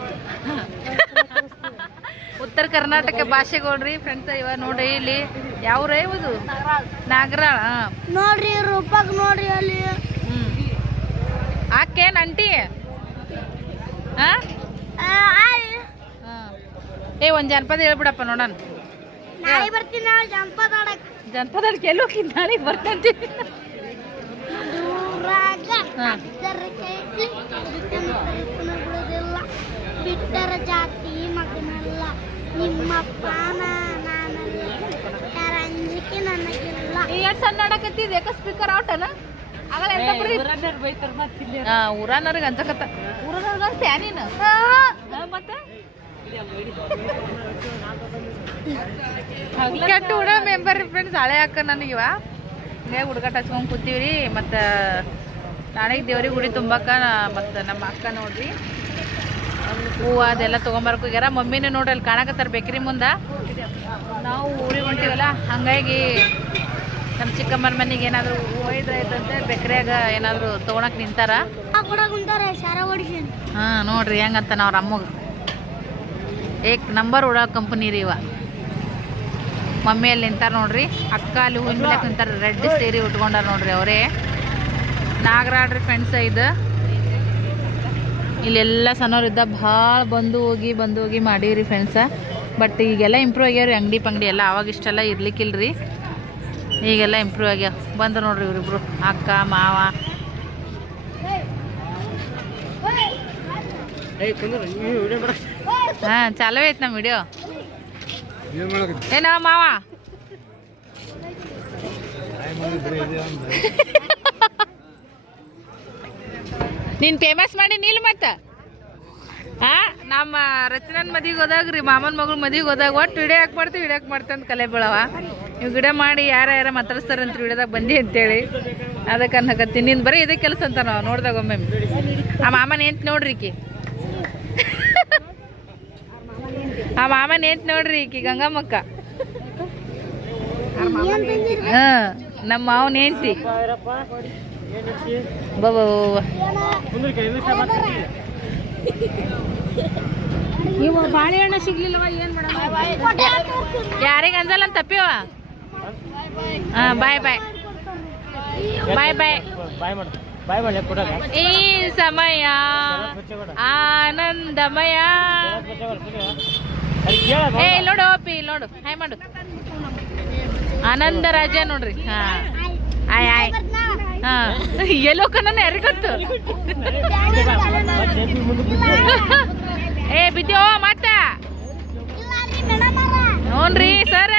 ಉತ್ತರ ಕರ್ನಾಟಕ ಭಾಷೆಗಳ್ರಿ ಫ್ರೆಂಡ್ಸ್ ಇವ ನೋಡ್ರಿ ಇಲ್ಲಿ ಯಾವ ಇವುದು? ನಾಗರ ನಾಗರಾಳ ನೋಡ್ರಿ ರೂಪಾಕ್ ನೋಡ್ರಿ ಅಲ್ಲಿ. ಆಕೇನ್ ಅಂಟಿ. ಹಾ. ಏ ಒಂದ್ ಜನಪದ ಹೇಳ್ಬಿಡಪ್ಪ ನೋಡೋಣ. ನಾಳೆ ಬರ್ತೀನಿ ನಾಳೆ ಜನಪದ ಆಡಕ್ ಜನಪದ ಎಲ್ಲಿ ಹೋಗಿದ್ ನಾಳೆಗೆ ಬರ್ತಂತಿ ಬಿಟ್ಟರ ಜಾತಿ ಮಗನಲ್ಲ. ನಿಮ್ಮಪ್ಪ ನಾನಲ್ಲ ಯಾರ ಅಂಜಿಕೆ ನನಗಿಲ್ಲ. ಎಷ್ಟು ಸಣ್ಣ ಆಡಕತ್ತಿದ್ ಯಾಕ ಸ್ಪೀಕರ್ ಔಟನ ಆಗಲ್ಲ ಎಂತ ಬಿಡಿ ಹಾ ಮತ್ತೆ? ಕೆಟ್ಟ ಹುಡ ಮೆಂಬರ್ ಫ್ರೆಂಡ್ಸ್ ಹಳೆ ಅಕ್ಕ ನನಗಿವ ಹಿಂಗೆ ಹುಡುಗಾಟ ಹಚ್ಕೊಂಡ್ ಕೂತೀವ್ರಿ. ಮತ್ತು ನಾಳೆಗೆ ದೇವ್ರಿಗೆ ಗುಡಿ ತುಂಬಾಕ ಮತ್ತು ನಮ್ಮ ಅಕ್ಕ ನೋಡ್ರಿ. ಹೂವು ಅದೆಲ್ಲ ತೊಗೊಂಬರಕ್ ಹೋಗ್ಯಾರ. ಮಮ್ಮಿನೂ ನೋಡ್ರಿ ಅಲ್ಲಿ ಕಾಣಕತ್ತಾರ ಬೇಕ್ರಿ ಮುಂದೆ. ನಾವು ಊರಿಗೆ ಹೊಂಟಿವಲ್ಲ, ಹಂಗಾಗಿ ನಮ್ಮ ಚಿಕ್ಕಮ್ಮನ ಮನೆಗೆ ಏನಾದರೂ ಒಯ್ದ್ರೆ ಆಯ್ತಂತೆ ಬೇಕ್ರಿಯಾಗ ಏನಾದರೂ ತೊಗೊಳಕ್ ನಿಂತಾರ. ಹಾಂ, ನೋಡ್ರಿ ಹೆಂಗಂತ ಅವ್ರ ಅಮ್ಮಗ. ಏಕ್ ನಂಬರ್ ಉಡೋ ಕಂಪನಿ ರೀ ಇವ. ಮಮ್ಮಿ ಅಲ್ಲಿ ನಿಂತಾರ ನೋಡ್ರಿ. ಅಕ್ಕ ಅಲ್ಲಿ ಹೂವಿನ ನಿಂತಾರ. ರೆಡ್ ಸೀರೆ ಉಟ್ಕೊಂಡಾರ ನೋಡ್ರಿ ಅವರೇ. ನಾಗರಾಡ್ರಿ ಫ್ರೆಂಡ್ಸ್ ಇದು ಇಲ್ಲೆಲ್ಲ ಸಣ್ಣವ್ರಿದ್ದ ಭಾಳ ಬಂದು ಹೋಗಿ ಬಂದು ಹೋಗಿ ಮಾಡೀವ್ರಿ ಫ್ರೆಂಡ್ಸ ಬಟ್ ಈಗೆಲ್ಲ ಇಂಪ್ರೂವ್ ಆಗ್ಯಾವ್ರಿ ಅಂಗಡಿ ಪಂಗಡಿ ಎಲ್ಲ ಅವಾಗ ಇಷ್ಟೆಲ್ಲ ಇರ್ಲಿಕ್ಕಿಲ್ರಿ. ಈಗೆಲ್ಲ ಇಂಪ್ರೂವ್ ಆಗ್ಯಾವ. ಬಂದು ನೋಡ್ರಿ ಇವ್ರಿಬ್ರು ಅಕ್ಕ ಮಾವ. ಹಾಂ ಚಾಲೂ ಐತೆ ನಮ್ಮ ವಿಡಿಯೋ ಏನ ಮಾವ. ನೀನ್ ಫೇಮಸ್ ಮಾಡಿ ನೀಲ್ ಮತ್ತ. ಹಾ ನಮ್ಮ ರಚನನ್ ಮದಿಗೆ ಹೋದಾಗ ರೀ ಮಾಮನ ಮಗಳ ಮದಿಗೆ ಹೋದಾಗ ಒಟ್ಟು ವಿಡಿಯೋ ಯಾಕೆ ಮಾಡ್ತೀವಿ ವಿಡಿಯೋ ಹಾಕಿ ಮಾಡ್ತೀವಿ ಅಂತ ಕಲೆ ಬೀಳವ. ನೀವು ಗಿಡ ಮಾಡಿ ಯಾರ ಯಾರ ಮಾತಾಡಿಸ್ತಾರಂತ ವಿಡಿಯೋದಾಗ ಬಂದಿ ಅಂತೇಳಿ. ಅದಕ್ಕೆ ಅನ್ನಕತ್ತೀನಿ. ನಿಂದು ಬರೀ ಇದೇ ಕೆಲಸ ಅಂತ ನಾವು ನೋಡ್ದಾಗ ಒಮ್ಮೆ. ಆ ಮಾಮನ ಏಂತ ನೋಡ್ರಿ ಈಕಿ. ಆ ಮಾಮನ್ ಏಂತ ನೋಡ್ರಿ ಈಕಿ ಗಂಗಮ್ಮಕ್ಕ. ಹಾ ನಮ್ಮ ಮಾವನ ಹೆಂಡ್ತಿ ಬಾಬಾ ಇವ ಬಾಳೆಹಣ್ಣು ಸಿಗ್ಲಿಲ್ಲವ ಏನ್ ಮಾಡೋಣ ಯಾರಿಗೆ ಅಂದಲ್ಲ ಅಂತ ತಪ್ಪಿವ? ಹಾ ಬಾಯ್ ಬಾಯ್. ಬಾಯ್ ಬಾಯ್. ಬಾಯ್ ಮಾಡು. ಈ ಸಮಯ ಆನಂದಮಯ. ಏ ನೋಡು ಓಪಿ ಇಲ್ಲಿ ನೋಡು. ಹಾಯ್ ಮಾಡು. ಆನಂದ ರಾಜ ನೋಡ್ರಿ ಹಾ. ಆಯ್ ಆಯ್ ಹಾ ಎಲ್ಲೋ ಕನ್ನ ಯಾರಿಗೊತ್ತು ಏ ಬಿದ್ದೋ ಮತ್ತ ನೋಡ್ರಿ, ಸರ.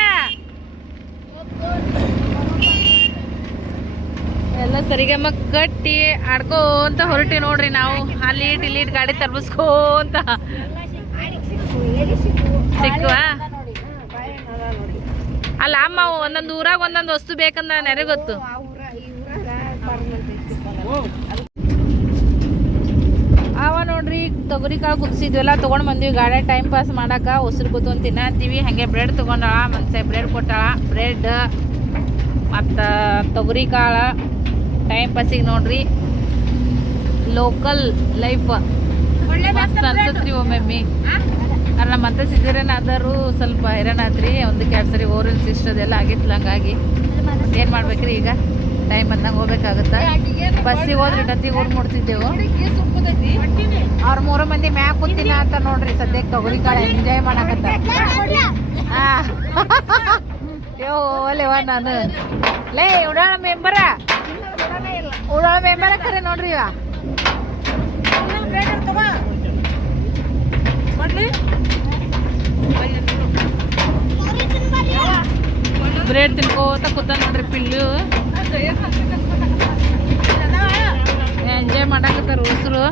ಎಲ್ಲ ಸರಿಗಮ್ಮ ಕಟ್ಟಿ ಆಡ್ಕೋಂತ ಹೊರಟಿ ನೋಡ್ರಿ ನಾವು. ಅಲ್ಲಿ ಡಿಲೀಟ್ ಗಾಡಿ ತರ್ಬಿಸ್ಕೋಂತ ಸಿಕ್ಕವಾ? ಅಲ್ಲ, ಅಮ್ಮ, ಒಂದೊಂದು ಊರಾಗ ಒಂದೊಂದು ವಸ್ತು ಬೇಕಂದ ನೆರೆ ಗೊತ್ತು ಅವ ನೋಡ್ರಿ ತೊಗರಿ ಕಾಳು ಕುದಿಸಿದ್ವೆಲ್ಲ ತೊಗೊಂಡು ಬಂದ್ವಿ. ಗಾಡಿ ಟೈಮ್ ಪಾಸ್ ಮಾಡಾಕ ಉಸಿರು ಕೂತ್ಕೊಂಡು ತಿನ್ನತ್ತೀವಿ ಹಾಗೆ ಬ್ರೆಡ್ ತೊಗೊಂಡಾಳ ಮನ್ಸೆ ಬ್ರೆಡ್ ಕೊಟ್ಟಾಳ ಬ್ರೆಡ್ ಮತ್ತು ತೊಗರಿ ಕಾಳು ಟೈಮ್ ಪಾಸಿಗೆ ನೋಡ್ರಿ. ಲೋಕಲ್ ಲೈಫ್ ಮಸ್ತ್ ಅನ್ಸತ್ರಿ ಒಮ್ಮೊಮ್ಮೆ. ಅಲ್ಲ ಮತ್ತೆ ಸಿಜರೇನ್ ಆದರೂ ಸ್ವಲ್ಪ ಹೈರಾಣ ಆತ್ರಿ ಒಂದು ಎರಡು ಸರಿ ಓರಲ್ ಸಿಸ್ಟ್ ಅದೆಲ್ಲ ಆಗಿತ್ತು ಹಂಗಾಗಿ ಏನು ಮಾಡ್ಬೇಕ್ರಿ ಈಗ? ಟೈಮ್ ಬಂದಂಗೆ ಹೋಗ್ಬೇಕಾಗತ್ತೆ? ಬಸ್ಸಿಗೆ ಹೋದ್ರೆ ಡತ್ತಿಗೆ ಊರು ಮುಡ್ತಿದ್ದೆವು ಅವ್ರ ಮೂರು ಮಂದಿ ಮ್ಯಾಕ್ ಕೂತಿನ ಅಂತ ನೋಡ್ರಿ ಸದ್ಯಕ್ಕೆ ತೊಗರಿ ಕಾಳು ಎಂಜಾಯ್ ಮಾಡಕತ್ತ. ಯೋ ನಾನು. ಲೇ, ಉಡಾಳ ಮೆಂಬರ ಉಡಾಳ ಮೆಂಬರ ಕರೆ ನೋಡ್ರಿ ಇವ. ಬ್ರೆಡ್ ತಿನ್ಕೋತ ಕೂತ ನೋಡ್ರಿ ಪಿಲ್ಲು. ಎಂಜಾಯ್ ಮಾಡಾಕತ್ತಾರ ಉಸ್ರು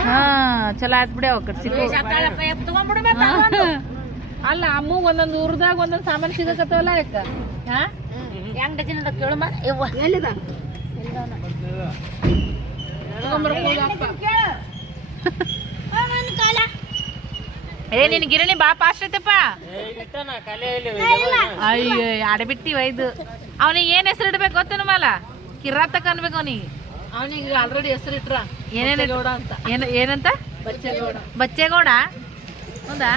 ಹಾ ಚಲೋ ಆಯ್ತು ಬಿಡಿ ಅವ ಅಲ್ಲ ಅಮ್ಮ ಒಂದೊಂದು ಊರದಾಗ ಒಂದೊಂದು ಸಾಮಾನು ಸಿಗಕತ್ತವಲ್ಲ ಯಾಕ ಹಾ? ಹೆಂಗ್ ಡಜನ್ ಅದ ಕೇಳಮ್ಮ ಯವ್ವ. ಎಲ್ಲಿದ? ಏ ನಿನ್ ಗಿರಣಿ ಬಾ ಪಾಸ್ಟ್ ಐತಪ್ಪ ಅಯ್ಯೋ ಆಡಬಿಟ್ಟಿ ಒಯ್ದು ಅವನಿಗೆ ಏನ್ ಹೆಸರು ಇಡ್ಬೇಕು ಗೊತ್ತೇನು ನಮ್ಮಲ್ಲ ಕಿರಾತಕ ಅನ್ಬೇಕು ಅವನಿಗೆ. ಅವನಿಗೆ ಆಲ್ರೆಡಿ ಹೆಸರು ಇಟ್ರ. ಏನೇನು ಅಂತ. ಏನು ಏನಂತ? ಬಚ್ಚೇಗೌಡ. ಹೌದಾ?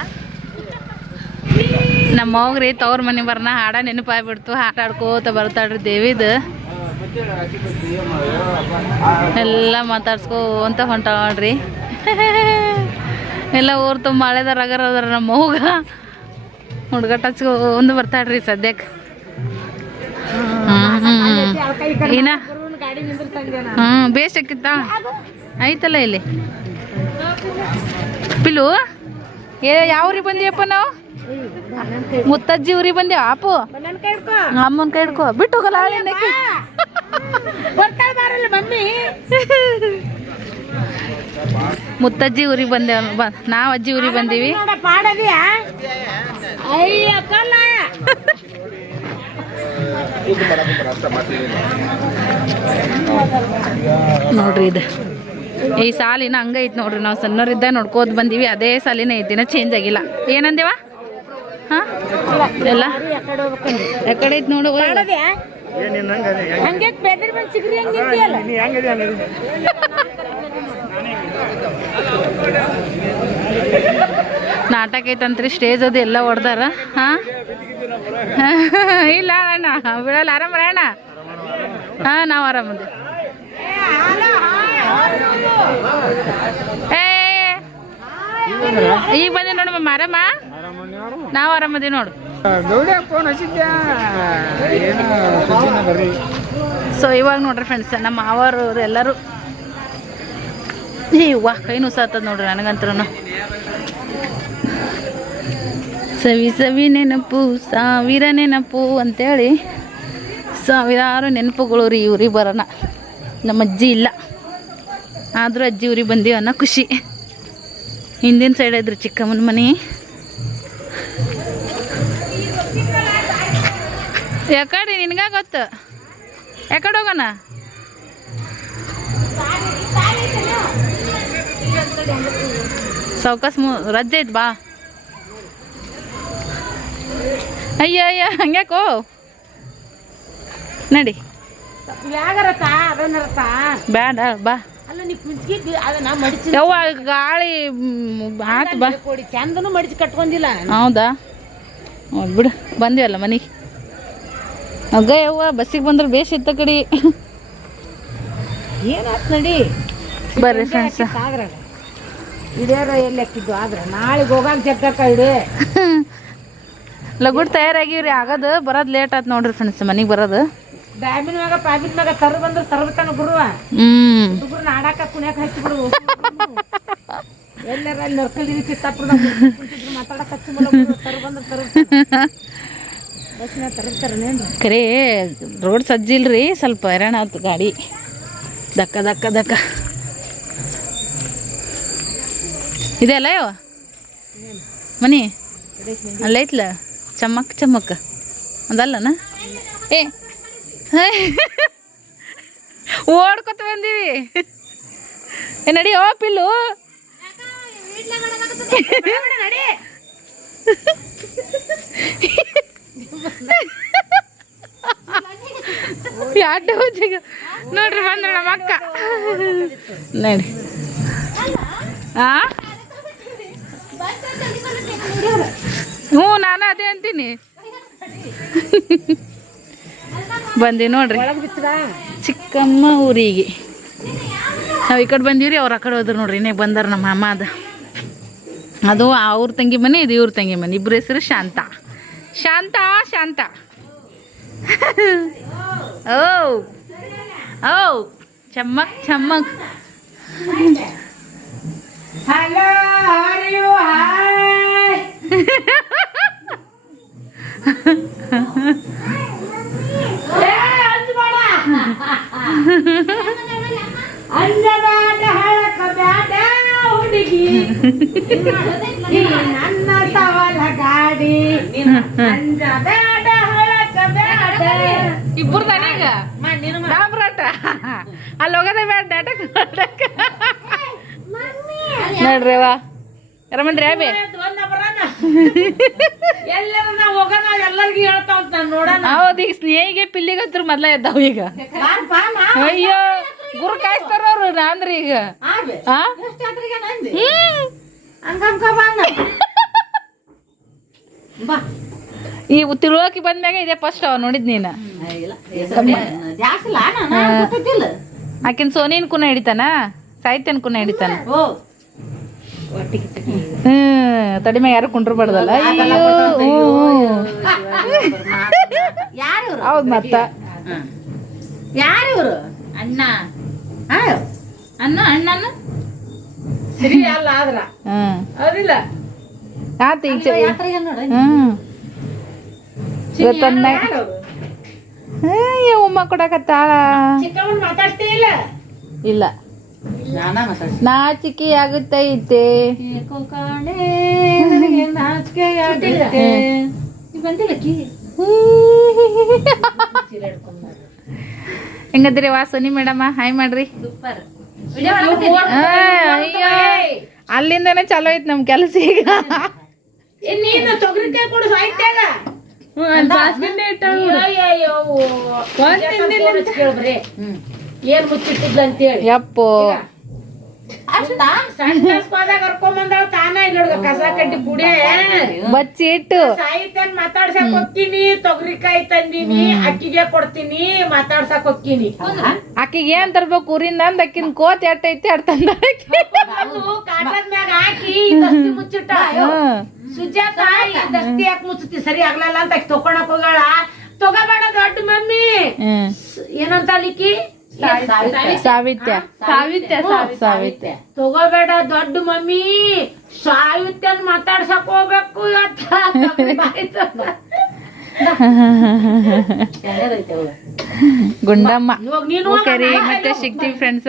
ನಮ್ಮ ಮಗ್ರಿ ತವ್ರ ಮನೆ ಬರ್ನ ಹಾಡ ನೆನಪಾಗ್ಬಿಡ್ತು. ಹಾಡ ಆಡ್ಕೋತ ಬರ್ತಾಳ್ರಿ ದೇವಿದು. ಎಲ್ಲ ಮಾತಾಡ್ಸ್ಕೊಂತ ಹೊಂಟಾಳ್ರಿ. ಎಲ್ಲ ಊರು ತುಂಬ ಹಳೆದಾರ ಅಗರ ಅದಾರ ನಮ್ಮ ಹೋಗ ಟಚ್ ಒಂದು ಬರ್ತಾಡ್ರಿ ಸದ್ಯಕ್ಕೆ ಏನ? ಹ್ಞೂ ಬೇಸ್ ಆಕಿತ್ತ ಐತಲ್ಲ ಇಲ್ಲಿ. ಪಿಲು ಏ ಯಾವ ಊರಿಗೆ ಬಂದೀವಪ್ಪ ನಾವು? ಮುತ್ತಜ್ಜಿ ಊರಿಗೆ ಬಂದೇವ ಅಪ್ಪು ಅಮ್ಮನ ಕೈ ಹಿಡ್ಕೋ. ಬಿಟ್ಟು ಹೋಗಲ್ಲ ಮಮ್ಮಿ. ಮುತ್ತಜ್ಜಿ ಊರಿಗೆ ಬಂದೇವ ಬ ನಾವು ಅಜ್ಜಿ ಊರಿಗೆ ಬಂದೀವಿ. ನೋಡ್ರಿ ಇದು. ಈ ಸಾಲಿನ ಹಂಗ ಐತಿ ನೋಡ್ರಿ ನಾವು ಸಣ್ಣವರಿದ್ದ ನೋಡ್ಕೋತ ಬಂದೀವಿ ಅದೇ ಸಾಲಿನ ಐತಿನ ಚೇಂಜ್ ಆಗಿಲ್ಲ. ಏನಂದೇವ? ಹಾ? ಎಲ್ಲ? ಕಡೆ ಐತೆ ನೋಡು ಹಂಗೆ ಬೆದರಿ ಬಂದು ಚಿಗ್ರಿ ಹಂಗೆ ನಿಂತಿಯಲ್ಲ ನಾಟಕ ಐತಂತ್ರಿ ಸ್ಟೇಜ್ ಅದು ಎಲ್ಲ ಹೊಡ್ದಾರ, ಹಾ? ಇಲ್ಲ ಅಣ್ಣ, ಬಿಡಲ್ಲ ಆರಾಮರ ಅಣ್ಣ. ಹಾ, ನಾವು ಆರಾಮದಿ ಈಗ ಬಂದ ನೋಡಮ್ಮ ಮಾರಮ್ಮ ನಾವು ಆರಾಮದಿ ನೋಡು. ಸೊ ಇವಾಗ ನೋಡ್ರಿ ಫ್ರೆಂಡ್ಸ್ ನಮ್ಮ ಮಾವರು ಎಲ್ಲರೂ ವಾ ಕೈ ನುಸಾತದ ನೋಡ್ರಿ ನನಗಂತ್ರೂ ಸವಿ ಸವಿ ನೆನಪು, ಸಾವಿರ ನೆನಪು ಅಂತೇಳಿ ಸಾವಿರಾರು ನೆನಪುಗಳು ರೀ ಇವ್ರಿಗೆ ಬರೋಣ. ನಮ್ಮ ಅಜ್ಜಿ ಇಲ್ಲ. ಆದರೂ ಅಜ್ಜಿ ಊರಿಗೆ ಬಂದೀವಿ ಅನ್ನೋ ಖುಷಿ. ಹಿಂದಿನ ಸೈಡ್ ಇದ್ರು ಚಿಕ್ಕಮ್ಮನ ಮನೆ. ಯಾಕಡೆ ನಿನಗ ಗೊತ್ತು? ಯಾಕಡೆ ಹೋಗೋಣ? ಸೌಕಾಸ್ ಮು ರಜೆ ಐತ್ ಬಾ ಅಯ್ಯ ಅಯ್ಯ ಹಂಗ್ಯಾಕೋ ನಡಿ. ಬ್ಯಾಡ ಬಾ. ಯವ್ವ ಗಾಳಿ ಆತು ಬಾ. ಚಂದನು ಮಡಿಚಿ ಕಟ್ಕೊಂಡಿಲ್ಲ ಹೌದಾ? ಹೌದು ಬಿಡು ಬಂದಿವಲ್ಲ ಮನೆಗೆ. ಅಗ್ಗ ಯವ್ವ ಬಸ್ಸಿಗೆ ಬಂದ್ರೆ ಬೇಸ್ ಇತ್ತ ಕಡಿ. ಏನಾಯ್ತು ನಡಿ? ಬರ್ರಿ ಫ್ರೆಂಡ್ಸ್. ಇದ್ಯಾರ ಎಲ್ಲಿ ಹಾಕಿದ್ದು ಆದ್ರೆ ನಾಳೆಗೆ ಹೋಗಾಕ ಜಗ್ಗಕ್ಕ ಇಡಿ. ಲಗುಡ್ ತಯಾರಾಗಿವ್ರಿ ಆಗೋದು. ಬರೋದು ಲೇಟ್ ಆಯ್ತು ನೋಡ್ರಿ ಫ್ರೆಂಡ್ಸ್ ಮನೆಗೆ ಬರೋದು. ಡ್ಯಾಮಿನ ಮ್ಯಾಗ ಪಾಬಿನ ಮ್ಯಾಗ ತರ ಬಂದ್ರ ತರ್ಬತಾನ ಗುರುವ. ಹ್ಞೂ ಹುಡುಗರು ನಾಡಾಕ ಕುಣ್ಯಾಕ ಹಚ್ಚಿ ಬಿಡು ಎಲ್ಲರ ಅಲ್ಲಿ ಚಿತ್ತಾಪುರದ ಮಾತಾಡಕ್ ಹಚ್ಚಿ ತರ ಬಂದ್ರ ತರ ಬಸ್ನಾಗ ತರ್ತಾರನೇನ್ರಿ ಖರೇ ರೋಡ್ ಸಜ್ಜಿಲ್ರಿ ಸ್ವಲ್ಪ ಹೈರಾಣ ಆಯ್ತು ಗಾಡಿ. ದಕ್ಕ ದಕ್ಕ ದಕ್ಕ. ಇದೆಲ್ಲ ಯೋ ಮನಿ ಅಲ್ಲೈತ್ಲ ಚಮ್ಮಕ್ ಚಮ್ಮಕ್ ಅದಲ್ಲನ ಏ ಹೈ. ಓಡ್ಕೊತ ಬಂದೀವಿ ಏ ನಡಿ ಓ ಪಿಲ್ಲು ಎರಡು ಹೊತ್ತಿಗೆ ನೋಡ್ರಿ ಬಂದ್ರ ನಮ್ಮ ಅಕ್ಕ ನೋಡಿ ಆ ಹ್ಞೂ, ನಾನು ಅದೇ ಅಂತೀನಿ. ಬಂದಿ ನೋಡ್ರಿ. ಚಿಕ್ಕಮ್ಮ ಊರಿಗೆ. ನಾವು ಈ ಕಡೆ ಬಂದೀವ್ರಿ, ಅವ್ರು ಆ ಕಡೆ ಹೋದ್ರು ನೋಡ್ರಿ, ಇನ್ನೇ ಬಂದಾರ ನಮ್ಮ ಅಮ್ಮ ಅದು. ಅದು ಅವ್ರ ತಂಗಿ ಮನೆ, ಇದು ಇವ್ರ ತಂಗಿ ಮನೆ ಇಬ್ಬರ ಹೆಸರು ಶಾಂತ. ಶಾಂತ ಶಾಂತ. ಓ ಓ ಚಮ್ಮಕ್ ಚಮ್ಮಕ್ ಹಲೋ ಆರ್ ಯು ಹಾಯ್ ಅಂಜಬೇಡ ಹೇಳಕ ಬ್ಯಾಡ ಹುಡುಗಿ. ನನ್ನ ಸವಾಲ ಗಾಡಿ. ಅಂಜಬೇಡ ಹೇಳಕ ಬ್ಯಾಡ. ಇಬ್ಬರು ನನಗ ಡಾಬ್ರಾಟ ಅಲ್ಲಿ ಹೋಗೋದೇ ನಾಟಕ ಮಾಡಕ ನೋಡ್ರಿ ವಾ ರಮಣ್ರಿ ಯಾಬೆ ಎಲ್ಲರೂ ನಾವು ಹೋಗೋಣ ಎಲ್ಲರಿಗೂ ಹೇಳ್ತಾವ ನಾನು ನೋಡೋಣ. ಹೌದು ಈಗ ಸ್ನೇಹಿಗೆ ಪಿಲ್ಲಿಗತ್ರ ಮೊದ್ಲ ಎದ್ದಾವ ಈಗ. ಅಯ್ಯೋ ಗುರು ಕಾಯಿಸ್ತಾರ ಅವ್ರು ನಾಂದ್ರಿ ಈಗ. ಈ ತಿಳುವಳಿಕೆ ಬಂದ್ಮ್ಯಾಗ ಇದೇ ಫಸ್ಟ್ ಅವ ನೋಡಿದ್ ನೀನ? ಆಕಿನ್ ಸೋನಿನ್ ಕುನ ಹಿಡಿತಾನ? ಸಾಹಿತ್ಯನ್ ಕುನ ಹಿಡಿತಾನ? ತಡಿ ಮ್ಯಾಗ ಯಾರು ಕುಂಡ್ರಬಾರ್ದಲ್ಲ ಅಯ್ಯೋ ಯಾರು ಹೌದ್ ಮತ್ತ ಯಾರು ಇವರು ಅಣ್ಣ ಆಯ್ ಅಣ್ಣ ಅಣ್ಣನ ಸರಿ ಅಲ್ಲ ಆದ್ರ ಹ್ಮ್ ಅದಿಲ್ಲ ಆತ ಈಗ ಚೆ- ಯಾತ್ರೆಗೆ ನೋಡ ಹ್ಮ್ ಇವತ್ತೊಂದ ಯಾರು ಉಮ್ಮ ಕೊಡಕತ್ತಾಳ ಚಿಕ್ಕವನ್ ಮಾತಾಡ್ತೇ ಇಲ್ಲ ಇಲ್ಲ ನಾನಾ ಮಾತಾಡ್ತೀನಿ ನಾಚಿಕೆ ಆಗುತ್ತೈತೆ ನಾಚಿಕೆ ಆಗುತ್ತೆ ಹೆಂಗದ್ರಿ ವಾ ಸೋನಿ ಮೇಡಮ? ಹಾಯ್ ಮಾಡ್ರಿ. ಅಯ್ಯೋ. ಅಲ್ಲಿಂದನೇ ಚಲೋ ಐತ್ ನಮ್ ಕೆಲಸ ಈಗ. ನೀನು ತೊಗರಿಕಾಯಿ ಕೊಡು ಸಾಯ್ತಾಗ ಏನ್ ಮುಚ್ಚಿಟ್ಟಿದ್ಲ ಅಂತೇಳಿ? ಯಪ್ಪೋ. ಯಪ್ಪ ಹೋದಾಗ ಕರ್ಕೊಂಬಂದವ ತಾನ ಇಲ್ಲಿ ನೋಡ್ಗ ಕಸ ಕಡ್ಡಿ ಬುಡೆ ಬಚ್ಚಿ ಇಟ್ಟು ಸಾಹಿತ್ಯನ್ ಮಾತಾಡ್ಸಕ್ ಹೋಗ್ತೀನಿ ತೊಗರಿಕಾಯಿ ತಂದೀನಿ ಅಕ್ಕಿಗೆ ಕೊಡ್ತೀನಿ ಮಾತಾಡ್ಸಕ್ ಹೋಗ್ತೀನಿ. ಅಕ್ಕಿಗೆ ಏನ್ ತರ್ಬೇಕು? ಊರಿಂದ ಅಂದ್ ಅಕ್ಕಿನ ಕೋತ್ ಎಟ್ಟೈತಿ ಐತಿ ಅಟ್ ತಂದ ಕಾಟನ್ ಮ್ಯಾಗ ಹಾಕಿ ದಸ್ತಿ ಮುಚ್ಚಿಟ್ಟ. ಸುಜಾತ ದಸ್ತಿ ಯಾಕೆ ಮುಚ್ಚುತ್ತಿ ಸರಿ ಆಗ್ಲಲ್ಲ ಅಂತ ಆಕಿ ತಕೊಳಕ್ ಹೋಗಳ ತಗೋಬೇಡ ದೊಡ್ಡ ಮಮ್ಮಿ. ಏನಂತ ಅಲಿಕ್ಕಿ ಸಾವಿತ್ಯ ಸಾವಿತ್ಯ ಸಾವಿತ್ಯ ತಗೋಬೇಡ ದೊಡ್ಡ ಮಮ್ಮಿ. ಸಾಹಿತ್ಯನ್ ಮಾತಾಡ್ಸಕ್ ಹೋಗ್ಬೇಕು ಗುಂಡಮ್ಮ. ಸರಿ ಮತ್ತೆ ಸಿಗ್ತೀವಿ ಫ್ರೆಂಡ್ಸ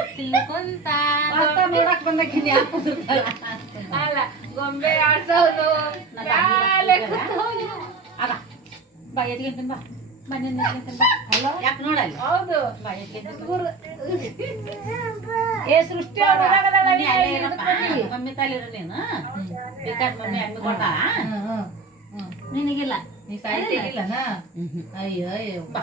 ಅವು. ಅರ್ಥ ನೋಡಕ್ ಬಂದಕ್ಕಿನ್ ಯಾಕ್ ಕುಂದಿರ್ತಾಳ? ಅಲ್ಲ ಗೊಂಬೆ ಆಡ್ಸೋದು. ಆಗ. ಬಾ, ಎತ್ಕೊಂಡ್ ಅಯ್ಯೋ ಬಾ.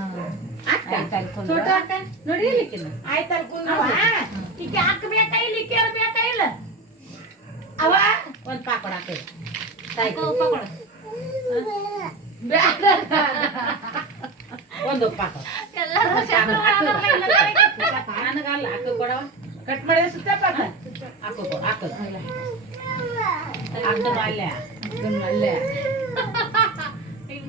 ಬಾ, ನಿನ್ನ ಎತ್ಕೊಂಡ್ ತಿನ್ ಬಾ. ಯಾಕ್ ನೋಡಲ್ಲ? ಹೌದು ಬಾ, ಎತ್ಕೊಂಡ್ ತಿನ್ ಪಾಕ ಏ ಸೃಷ್ಟಿ ಅವ್ರ ಊರಾಗದಾಳ, ನೀ ಅಲ್ಲೇ ಇರಪ್ಪ.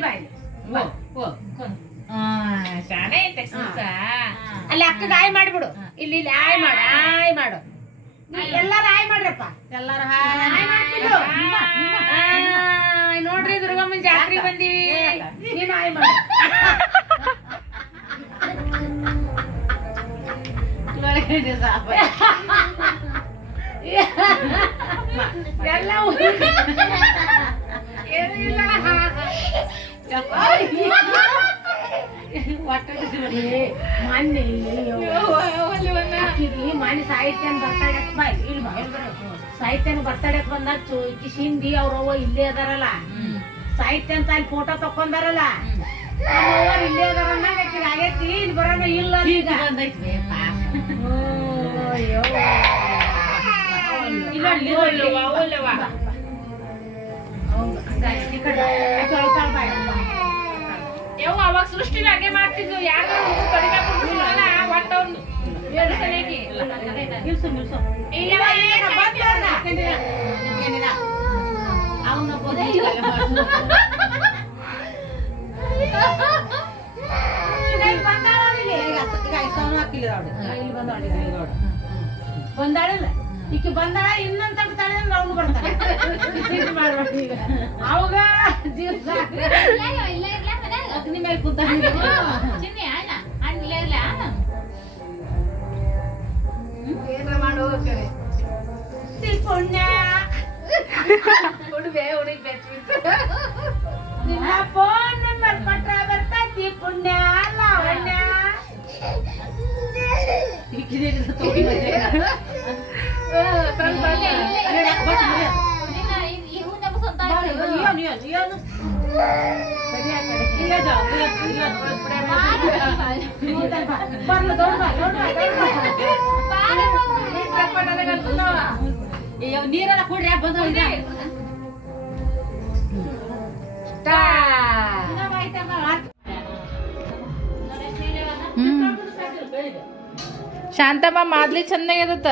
ಇಲ್ಲಿ ಬಾ. ಇಲ್ಲಿ ಓ ಓ ಶಾಣೆ ಐತೆ ಅಲ್ಲಿ ಅಕ್ಕಗೆ ಆಯ್ ಮಾಡಿಬಿಡು. ಇಲ್ಲಿ ಇಲ್ಲಿ ಆಯ್ ಮಾಡು ಆಯ್ ಮಾಡು. ಎಲ್ಲಾರು ಆಯ್ ಮಾಡ್ರಪ್ಪ. ಎಲ್ಲಾರು ಆಯ್ ನೋಡ್ರಿ ದುರ್ಗಮ್ಮನ ಜಾತ್ರೆ ಬಂದೀವಿ. ನೀನು ಆಯ್ ಮಾಡು. ಎಲ್ಲ ಏನಿಲ್ಲ. ಸಾಹಿತ್ಯನ ಬರ್ತಡೆ ಬಾ ಇಲ್ಲಿ ಸಾಹಿತ್ಯನ ಬಂದ ಕಿಶಿಂದಿ ಅವ್ರವ್ವ ಇಲ್ಲೇ ಅದಾರಲ್ಲ ಸಾಹಿತ್ಯ ಅಂತ ಅಲ್ಲಿ ಫೋಟೋ ತಕೊಂಡಾರಲ್ಲ ಇಲ್ಲೇ ಅದಾರ ಆಗೈತಿ ಇಲ್ಲಿ ಬರೋಣ ಇಲ್ಲ ಈಗ ಬಂದೈತಿ ಅಯ್ಯೋ ಇಲ್ಲ ಯಾವ ಅವಾಗ ಸೃಷ್ಟಿನ ಹಾಗೆ ಮಾಡ್ತಿದ್ವು ಯಾರು ಅವನ. ಬಂದಾಳಿಲ್ಲ? ಈಕೆ ಬಂದಾಳ ಇನ್ನೊಂದ್ ತಡ್ತಾಳೆ ತಾಳೆ ಅವ್ನು ಬರ್ತಾನೆ. ಈಗ. ಅವಾಗ ಜೀವ ಅಗ್ನಿ ಮೇಲೆ ಕೂತಾನೆ ಪುಣ್ಯ ನಿಮ್ಮ ಫೋನ್ ನಂಬರ್ ಕೊಟ್ರ ಬರ್ತೈತಿ ಪುಣ್ಯ ಲಾವಣ್ಯ ಬರ್ಲ ದೊಡ್ಡ ಬಾ, ದೊಡ್ಡ ಬಾ, ದೊಡ್ಡ ಬಾ. ನೀರೆಲ್ಲ ಕೊಡ್ರಿ ಬಂದ ಶಾಂತಮ್ಮ ಮಾದ್ಲಿ ಚಂದಾಗ್ಯದತ್ತ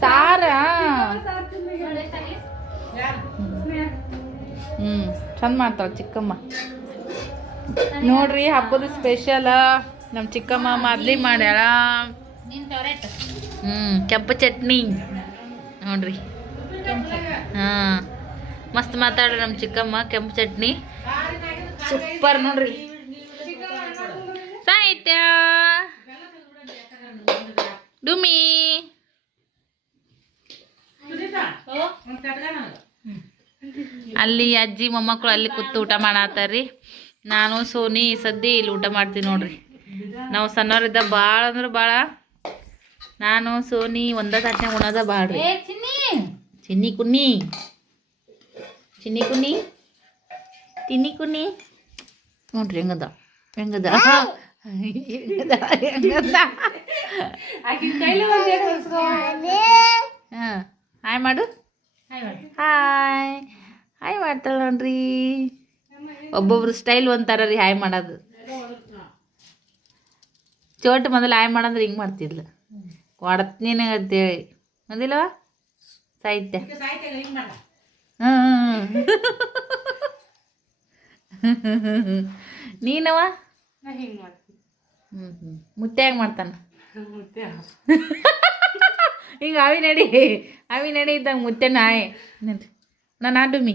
ಸಾರ. ಹ್ಮ್. ಚಂದ ಮಾಡ್ತಾಳ ಚಿಕ್ಕಮ್ಮ. ನೋಡ್ರಿ ಹಬ್ಬದ ಸ್ಪೆಷಲ್ ನಮ್ಮ ಚಿಕ್ಕಮ್ಮ ಮಾದ್ಲಿ ಮಾಡ್ಯಾಳ. ಹ್ಮ್ ಕೆಂಪು ಚಟ್ನಿ. ನೋಡ್ರಿ. ಹಾ. ಮಸ್ತ್ ಮಾತಾಡ್ರಿ ನಮ್ಮ ಚಿಕ್ಕಮ್ಮ ಕೆಂಪು ಚಟ್ನಿ. ಸೂಪರ್ ನೋಡ್ರಿ. ಸಾಹಿತ್ಯ. ಡುಮಿ ಅಲ್ಲಿ ಅಜ್ಜಿ ಮೊಮ್ಮಕ್ಕಳು ಅಲ್ಲಿ ಕೂತು ಊಟ ಮಾಡತ್ತಾರ್ರಿ. ನಾನು ಸೋನಿ ಸದ್ದಿ ಇಲ್ಲಿ ಊಟ ಮಾಡ್ತೀನಿ ನೋಡ್ರಿ. ನಾವು ಸಣ್ಣವ್ರಿದ್ದ ಭಾಳ ಅಂದ್ರೆ ಭಾಳ ನಾನು ಸೋನಿ ಒಂದ ತಟ್ಟೆ ಉಣದ ಬಾಳ್ರಿ. ಚಿನ್ನಿ! ಕುನ್ನಿ. ಚಿನ್ನಿ ಕುನ್ನಿ. ತಿನ್ನಿ ಕುನ್ನಿ. ನೋಡ್ರಿ ಹೆಂಗದ ಹೆಂಗದ. ಹೆಂಗದ ಹೆಂಗದ. ಹಾಂ ಹಾಯ್ ಮಾಡು ಹಾಯ್ ಹಾಯ್ ಮಾಡ್ತಾಳೆ ನೋಡ್ರಿ ಒಬ್ಬೊಬ್ರು ಸ್ಟೈಲ್ ಒಂಥರ ರೀ ಹಾಯ್ ಮಾಡೋದು. ಚೋಟ್ ಮೊದಲು ಹಾಯ್ ಮಾಡಂದ್ರೆ ಹಿಂಗೆ ಮಾಡ್ತಿದ್ಲು. ಕೊಡತ್ನೀನ ಅಂತೇಳಿ. ಹೇಳಿ ಸಾಹಿತ್ಯ. ಹ್ಞೂ ನೀನವ ಹ್ಞೂ ಹ್ಞೂ ಮುತ್ತೆ ಹೆಂಗೆ ಮಾಡ್ತಾನೆ. ಈಗ ಅವಿ ನಡಿ ಅವಿ ನಡಿ ಇದ್ದಂಗೆ ಮುತ್ತೆ ನಾಯಿ ನಾನು ಆಡುಮಿ